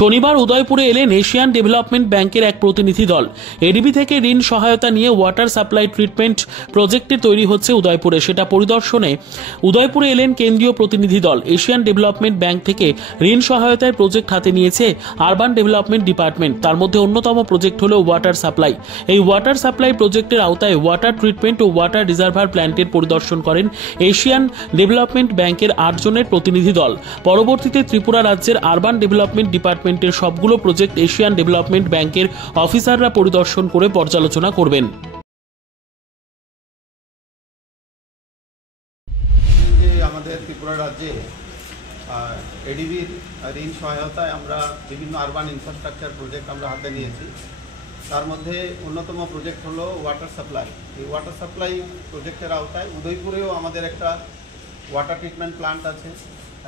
শনিবার উদয়পুরে এলেন এশিয়ান ডেভেলপমেন্ট ব্যাংকের এক প্রতিনিধি দল। এডিবি থেকে ঋণ সহায়তা নিয়ে ওয়াটার সাপ্লাই ট্রিটমেন্ট প্রজেক্টে তৈরি হচ্ছে উদয়পুরে, সেটা পরিদর্শনে উদয়পুরে এলেন কেন্দ্রীয় প্রতিনিধি দল। এশিয়ান ডেভেলপমেন্ট ব্যাংক থেকে ঋণ সহায়তায় প্রজেক্ট হাতে নিয়েছে আরবান ডেভেলপমেন্ট ডিপার্টমেন্ট। তার মধ্যে অন্যতম প্রজেক্ট হল ওয়াটার সাপ্লাই। এই ওয়াটার সাপ্লাই প্রজেক্টের আওতায় ওয়াটার ট্রিটমেন্ট ও ওয়াটার রিজার্ভার প্ল্যান্টের পরিদর্শন করেন এশিয়ান ডেভেলপমেন্ট ব্যাংকের 8 জনের প্রতিনিধি দল। পরবর্তীতে ত্রিপুরা রাজ্যের আরবান ডেভেলপমেন্ট ডিপার্টমেন্টের সবগুলো প্রজেক্ট এশিয়ান ডেভেলপমেন্ট ব্যাংকের অফিসাররা পরিদর্শন করে পর্যালোচনা করবেন। আমাদের ত্রিপুরা রাজ্যে এডিবির ঋণ সহায়তায় আমরা বিভিন্ন আরবান ইনফ্রাস্ট্রাকচার প্রজেক্ট আমরা হাতে নিয়েছি। তার মধ্যে অন্যতম প্রজেক্ট হলো ওয়াটার সাপ্লাই। এই ওয়াটার সাপ্লাই প্রজেক্টের আওতায় উদয়পুরেও আমাদের একটা ওয়াটার ট্রিটমেন্ট প্ল্যান্ট আছে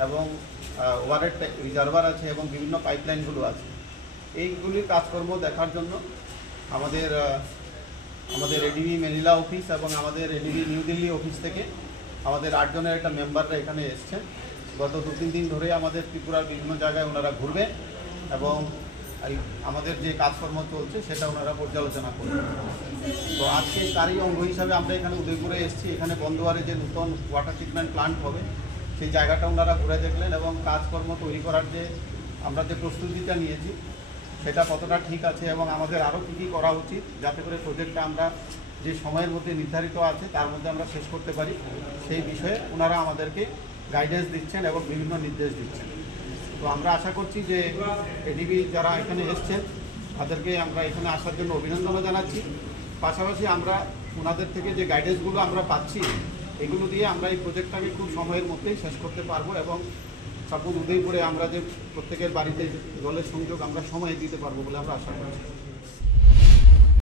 এবং ওয়াটার রিজার্ভার আছে এবং বিভিন্ন পাইপলাইনগুলো আছে। এইগুলির কাজকর্ম দেখার জন্য আমাদের এডিবি ম্যানিলা অফিস এবং আমাদের এডিবি নিউ দিল্লি অফিস থেকে আমাদের 8 জনের একটা মেম্বাররা এখানে এসছেন। গত 2-3 দিন ধরে আমাদের ত্রিপুরার বিভিন্ন জায়গায় ওনারা ঘুরবে এবং আমাদের যে কাজকর্ম চলছে সেটা ওনারা পর্যালোচনা করবেন। তো আজকে তারই অঙ্গ হিসাবে আমরা এখানে উদয়পুরে এসেছি। এখানে বন্দোয়ারে যে নতুন ওয়াটার ট্রিটমেন্ট প্ল্যান্ট হবে সেই জায়গাটা ওনারা ঘুরে দেখলেন এবং কাজকর্ম তৈরি করার যে আমরা যে প্রস্তুতিটা নিয়েছি সেটা কতটা ঠিক আছে এবং আমাদের আরও কী কী করা উচিত যাতে করে প্রজেক্টটা আমরা যে সময়ের মধ্যে নির্ধারিত আছে তার মধ্যে আমরা শেষ করতে পারি, সেই বিষয়ে ওনারা আমাদেরকে গাইডেন্স দিচ্ছেন এবং বিভিন্ন নির্দেশ দিচ্ছেন। তো আমরা আশা করছি যে এডিবি যারা এখানে এসছেন তাদেরকে আমরা এখানে আসার জন্য অভিনন্দনও জানাচ্ছি। পাশাপাশি আমরা ওনাদের থেকে যে গাইডেন্সগুলো আমরা পাচ্ছি এগুলো দিয়ে আমরা এই প্রজেক্টটাকে খুব সময়ের মধ্যেই শেষ করতে পারবো এবং সাপোজ উদয়পুরে আমরা যে প্রত্যেকের বাড়িতে জলের সংযোগ আমরা সময়ে দিতে পারবো বলে আমরা আশা করছি।